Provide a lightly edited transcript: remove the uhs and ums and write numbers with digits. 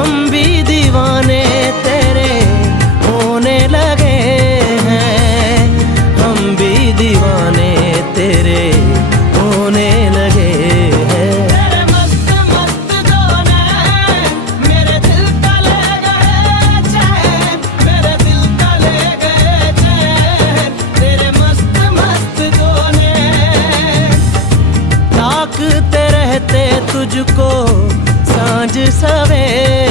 हम भी दीवाने तेरे होने लगे हैं, हम भी दीवाने तेरे होने लगे हैं। तेरे मस्त मस्त गाने मेरे दिल का ले गए चैन, मेरे दिल का ले गए चैन, तेरे मस्त मस्त गाने। ताकते रहते तुझको सांझ सवेरे,